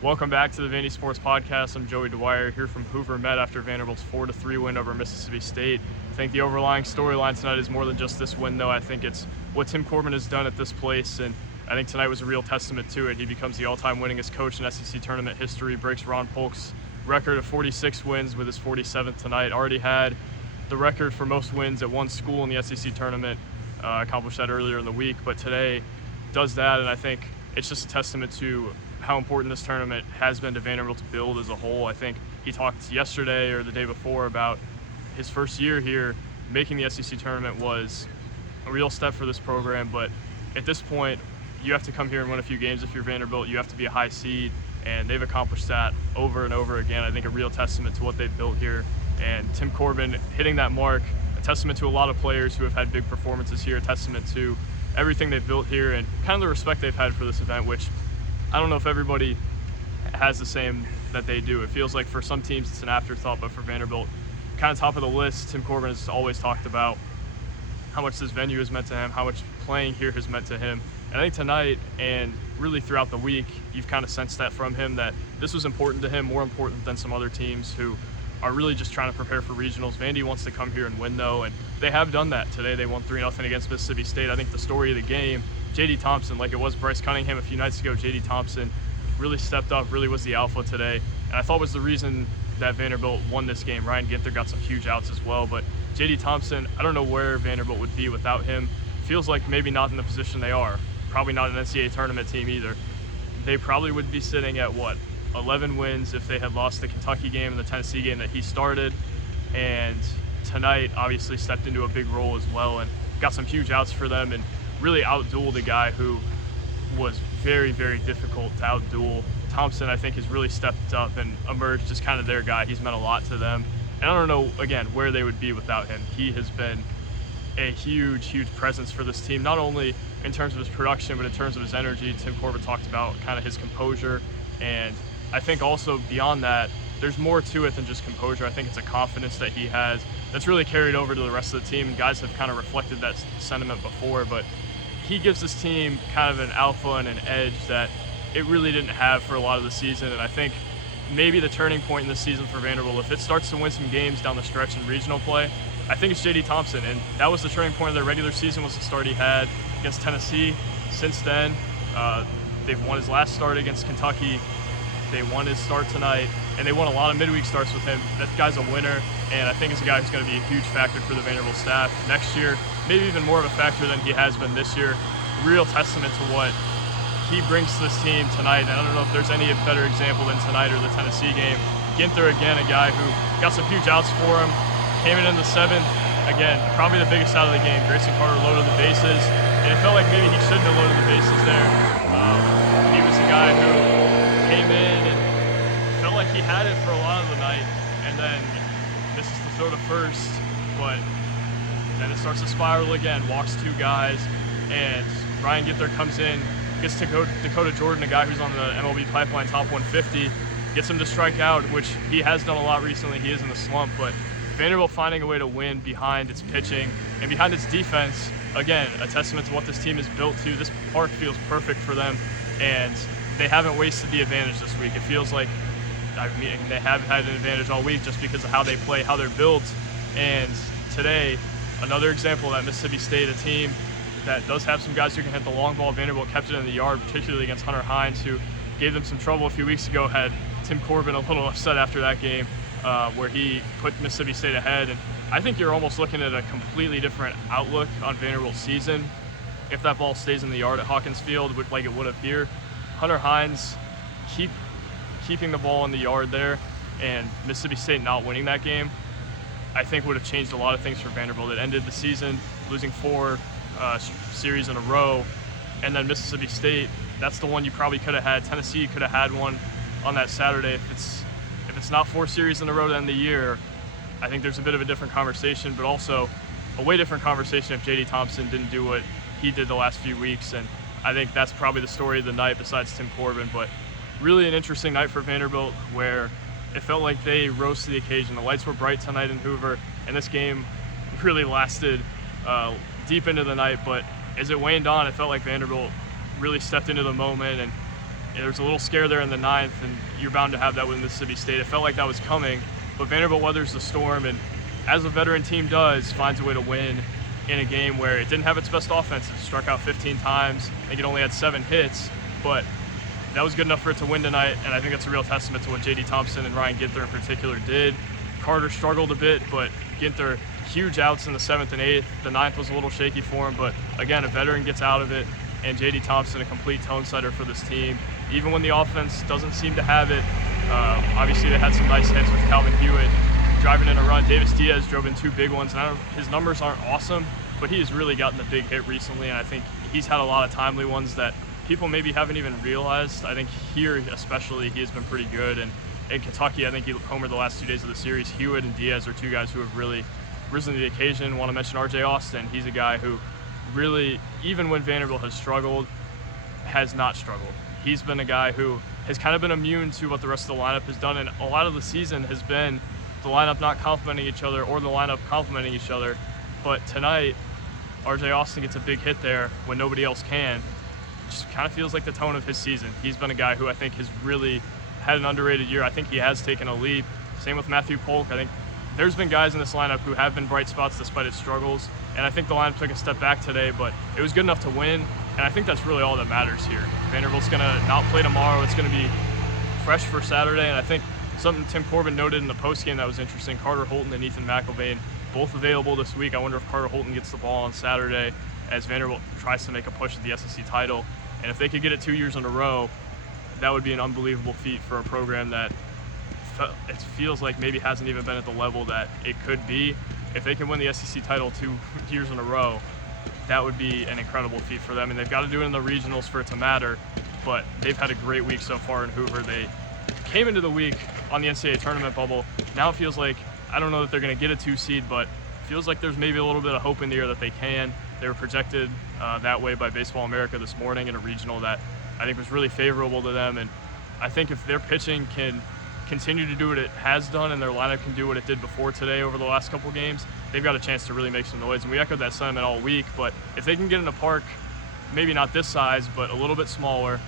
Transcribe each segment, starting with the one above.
Welcome back to the Vandy Sports Podcast. I'm Joey Dwyer here from Hoover Met after Vanderbilt's 4-3 win over Mississippi State. I think the overlying storyline tonight is more than just this win, though. I think it's what Tim Corbin has done at this place, and I think tonight was a real testament to it. He becomes the all-time winningest coach in SEC tournament history, breaks Ron Polk's record of 46 wins with his 47th tonight. Already had the record for most wins at one school in the SEC tournament, accomplished that earlier in the week, but today does that, and I think it's just a testament to how important this tournament has been to Vanderbilt to build as a whole. I think he talked yesterday or the day before about his first year here. Making the SEC tournament was a real step for this program, but at this point, you have to come here and win a few games if you're Vanderbilt. You have to be a high seed, and they've accomplished that over and over again. I think a real testament to what they've built here. And Tim Corbin hitting that mark, a testament to a lot of players who have had big performances here, a testament to everything they've built here and kind of the respect they've had for this event, which I don't know if everybody has the same that they do. It feels like for some teams it's an afterthought, but for Vanderbilt, kind of top of the list. Tim Corbin has always talked about how much this venue has meant to him, how much playing here has meant to him. And I think tonight and really throughout the week, you've kind of sensed that from him, that this was important to him, more important than some other teams who are really just trying to prepare for regionals. Vandy wants to come here and win, though, and they have done that. Today they won 3-0 against Mississippi State. I think the story of the game, J.D. Thompson, like it was Bryce Cunningham a few nights ago, J.D. Thompson really stepped up, really was the alpha today, and I thought was the reason that Vanderbilt won this game. Ryan Ginther got some huge outs as well, but J.D. Thompson, I don't know where Vanderbilt would be without him. Feels like maybe not in the position they are. Probably not an NCAA tournament team either. They probably would be sitting at, 11 wins if they had lost the Kentucky game and the Tennessee game that he started, and tonight obviously stepped into a big role as well and got some huge outs for them and really outdueled a guy who was very, very difficult to outduel. Thompson, I think, has really stepped up and emerged as kind of their guy. He's meant a lot to them, and I don't know, again, where they would be without him. He has been a huge, huge presence for this team, not only in terms of his production, but in terms of his energy. Tim Corbin talked about kind of his composure, and I think also beyond that, there's more to it than just composure. I think it's a confidence that he has that's really carried over to the rest of the team, and guys have kind of reflected that sentiment before, but he gives this team kind of an alpha and an edge that it really didn't have for a lot of the season. And I think maybe the turning point in this season for Vanderbilt, if it starts to win some games down the stretch in regional play, I think it's J.D. Thompson, and that was the turning point of their regular season, was the start he had against Tennessee. Since then, they've won his last start against Kentucky. They won his start tonight, and they won a lot of midweek starts with him. That guy's a winner, and I think he's a guy who's going to be a huge factor for the Vanderbilt staff next year, maybe even more of a factor than he has been this year. Real testament to what he brings to this team tonight, and I don't know if there's any better example than tonight or the Tennessee game. Ginther, again, a guy who got some huge outs for him, came in the seventh, again, probably the biggest out of the game. Grayson Carter loaded the bases, and it felt like maybe he shouldn't have loaded the bases there. He was the guy who came in and felt like he had it for a lot of the night, and then misses the throw to first, but then it starts to spiral again, walks two guys, and Ryan Ginther comes in, gets to Dakota Jordan, a guy who's on the MLB pipeline top 150, gets him to strike out, which he has done a lot recently. He is in the slump, but Vanderbilt finding a way to win behind its pitching and behind its defense, again, a testament to what this team is built to. This park feels perfect for them, and they haven't wasted the advantage this week. It feels like, they have had an advantage all week just because of how they play, how they're built. And today, another example that Mississippi State, a team that does have some guys who can hit the long ball. Vanderbilt kept it in the yard, particularly against Hunter Hines, who gave them some trouble a few weeks ago, had Tim Corbin a little upset after that game, where he put Mississippi State ahead. And I think you're almost looking at a completely different outlook on Vanderbilt's season if that ball stays in the yard at Hawkins Field, like it would have here. Hunter Hines keeping the ball in the yard there, and Mississippi State not winning that game, I think would have changed a lot of things for Vanderbilt. It ended the season losing 4 series in a row, and then Mississippi State, that's the one you probably could have had. Tennessee could have had one on that Saturday. If it's not 4 series in a row to end the year, I think there's a bit of a different conversation, but also a way different conversation if J.D. Thompson didn't do what he did the last few weeks. And I think that's probably the story of the night besides Tim Corbin. But really an interesting night for Vanderbilt, where it felt like they rose to the occasion. The lights were bright tonight in Hoover, and this game really lasted deep into the night. But as it waned on, it felt like Vanderbilt really stepped into the moment, and there was a little scare there in the ninth, and you're bound to have that with Mississippi State. It felt like that was coming, but Vanderbilt weathers the storm, and as a veteran team does, finds a way to win in a game where it didn't have its best offense. It struck out 15 times. I think it only had 7 hits, but that was good enough for it to win tonight, and I think that's a real testament to what J.D. Thompson and Ryan Ginther in particular did. Carter struggled a bit, but Ginther, huge outs in the 7th and 8th. The 9th was a little shaky for him, but again, a veteran gets out of it, and J.D. Thompson, a complete tone setter for this team. Even when the offense doesn't seem to have it, obviously they had some nice hits with Calvin Hewitt driving in a run. Davis Diaz drove in 2 big ones, and his numbers aren't awesome, but he has really gotten the big hit recently, and I think he's had a lot of timely ones that people maybe haven't even realized. I think here especially he has been pretty good, and in Kentucky I think he homered the last 2 days of the series. Hewitt and Diaz are 2 guys who have really risen to the occasion. Want to mention R.J. Austin. He's a guy who really, even when Vanderbilt has struggled, has not struggled. He's been a guy who has kind of been immune to what the rest of the lineup has done, and a lot of the season has been the lineup not complimenting each other or the lineup complimenting each other. But tonight, R.J. Austin gets a big hit there when nobody else can. Just kind of feels like the tone of his season. He's been a guy who I think has really had an underrated year. I think he has taken a leap. Same with Matthew Polk. I think there's been guys in this lineup who have been bright spots despite its struggles, and I think the lineup took a step back today, but it was good enough to win, and I think that's really all that matters here. Vanderbilt's going to not play tomorrow. It's going to be fresh for Saturday, and I think something Tim Corbin noted in the postgame that was interesting, Carter Holton and Ethan McIlvain both available this week. I wonder if Carter Holton gets the ball on Saturday as Vanderbilt tries to make a push at the SEC title, and if they could get it 2 years in a row, that would be an unbelievable feat for a program that it feels like maybe hasn't even been at the level that it could be. If they can win the SEC title 2 years in a row, that would be an incredible feat for them. And they've got to do it in the regionals for it to matter, but they've had a great week so far in Hoover. They came into the week on the NCAA tournament bubble. Now it feels like, I don't know that they're going to get a 2 seed, but it feels like there's maybe a little bit of hope in the air that they can. They were projected that way by Baseball America this morning in a regional that I think was really favorable to them. And I think if their pitching can continue to do what it has done and their lineup can do what it did before today over the last couple games, they've got a chance to really make some noise. And we echoed that sentiment all week, but if they can get in a park, maybe not this size, but a little bit smaller,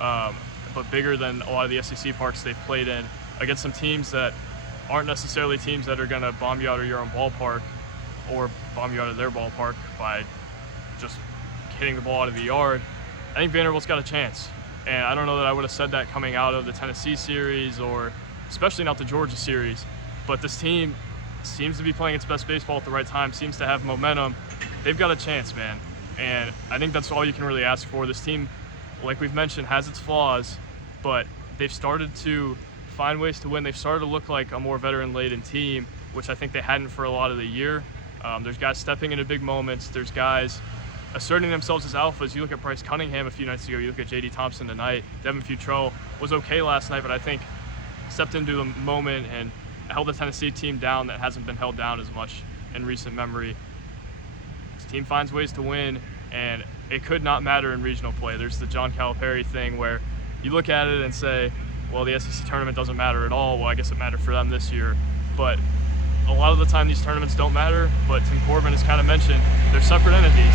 but bigger than a lot of the SEC parks they've played in, against some teams that aren't necessarily teams that are going to bomb you out of your own ballpark or bomb you out of their ballpark by just hitting the ball out of the yard, I think Vanderbilt's got a chance. And I don't know that I would have said that coming out of the Tennessee series or especially not the Georgia series, but this team seems to be playing its best baseball at the right time, seems to have momentum. They've got a chance, man. And I think that's all you can really ask for. This team, like we've mentioned, has its flaws, but they've started to find ways to win. They've started to look like a more veteran-laden team, which I think they hadn't for a lot of the year. There's guys stepping into big moments. There's guys asserting themselves as alphas. You look at Bryce Cunningham a few nights ago. You look at J.D. Thompson tonight. Devin Futrell was okay last night, but I think stepped into the moment and held the Tennessee team down that hasn't been held down as much in recent memory. This team finds ways to win, and it could not matter in regional play. There's the John Calipari thing where you look at it and say, well, the SEC tournament doesn't matter at all. Well, I guess it mattered for them this year. But a lot of the time these tournaments don't matter, but Tim Corbin has kind of mentioned they're separate entities.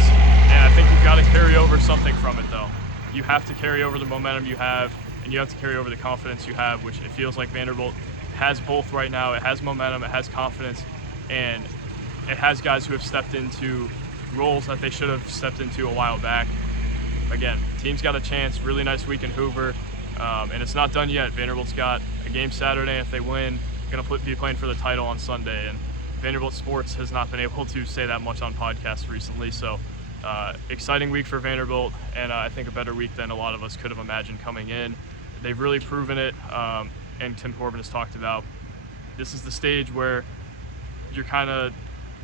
And I think you've got to carry over something from it, though. You have to carry over the momentum you have, and you have to carry over the confidence you have, which it feels like Vanderbilt has both right now. It has momentum, it has confidence, and it has guys who have stepped into roles that they should have stepped into a while back. Again, team's got a chance. Really nice week in Hoover, and it's not done yet. Vanderbilt's got a game Saturday. If they win, going to be playing for the title on Sunday, and Vanderbilt sports has not been able to say that much on podcasts recently. So exciting week for Vanderbilt, and I think a better week than a lot of us could have imagined coming in. They've really proven it, and Tim Corbin has talked about this is the stage where you're kind of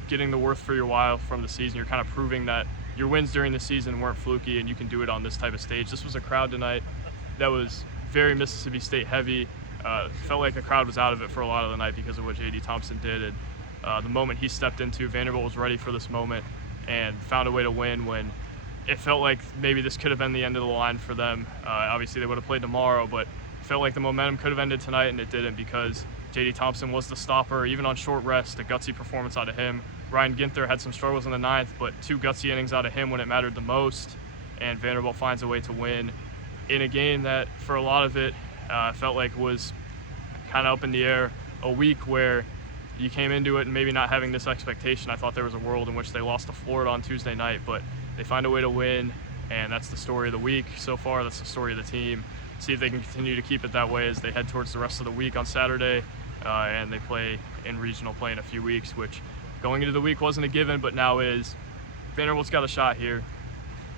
getting the worth for your while from the season. You're kind of proving that your wins during the season weren't fluky, and you can do it on this type of stage. This was a crowd tonight that was very Mississippi State heavy. Felt like the crowd was out of it for a lot of the night because of what J.D. Thompson did. And the moment he stepped into, Vanderbilt was ready for this moment and found a way to win when it felt like maybe this could have been the end of the line for them. Obviously, they would have played tomorrow, but it felt like the momentum could have ended tonight, and it didn't because J.D. Thompson was the stopper, even on short rest, a gutsy performance out of him. Ryan Ginther had some struggles in the ninth, but 2 gutsy innings out of him when it mattered the most, and Vanderbilt finds a way to win. in a game that for a lot of it felt like was kind of up in the air, a week where you came into it and maybe not having this expectation. I thought there was a world in which they lost to Florida on Tuesday night, but they find a way to win, and that's the story of the week so far. That's the story of the team. See if they can continue to keep it that way as they head towards the rest of the week on Saturday, and they play in regional play in a few weeks, which going into the week wasn't a given, but now is. Vanderbilt's got a shot here,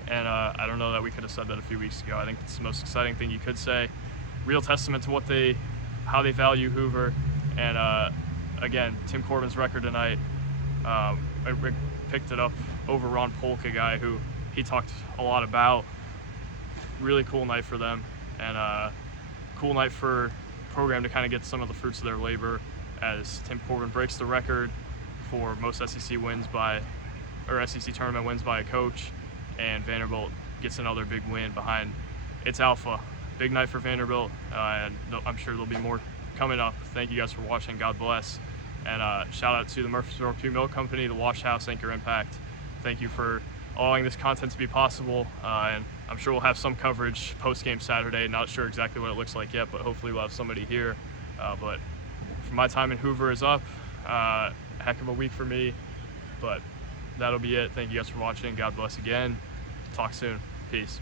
and I don't know that we could have said that a few weeks ago. I think it's the most exciting thing you could say. Real testament to how they value Hoover, and again, Tim Corbin's record tonight, I picked it up over Ron Polk, a guy who he talked a lot about. Really cool night for them, and cool night for the program to kind of get some of the fruits of their labor as Tim Corbin breaks the record for most SEC tournament wins by a coach, and Vanderbilt gets another big win behind its alpha. Big night for Vanderbilt, and I'm sure there'll be more coming up. Thank you guys for watching. God bless. And shout out to the Murfreesboro Pew Milk Company, the Wash House, Anchor Impact. Thank you for allowing this content to be possible. And I'm sure we'll have some coverage post-game Saturday. Not sure exactly what it looks like yet, but hopefully we'll have somebody here. But my time in Hoover is up. Heck of a week for me, but that'll be it. Thank you guys for watching. God bless again. Talk soon. Peace.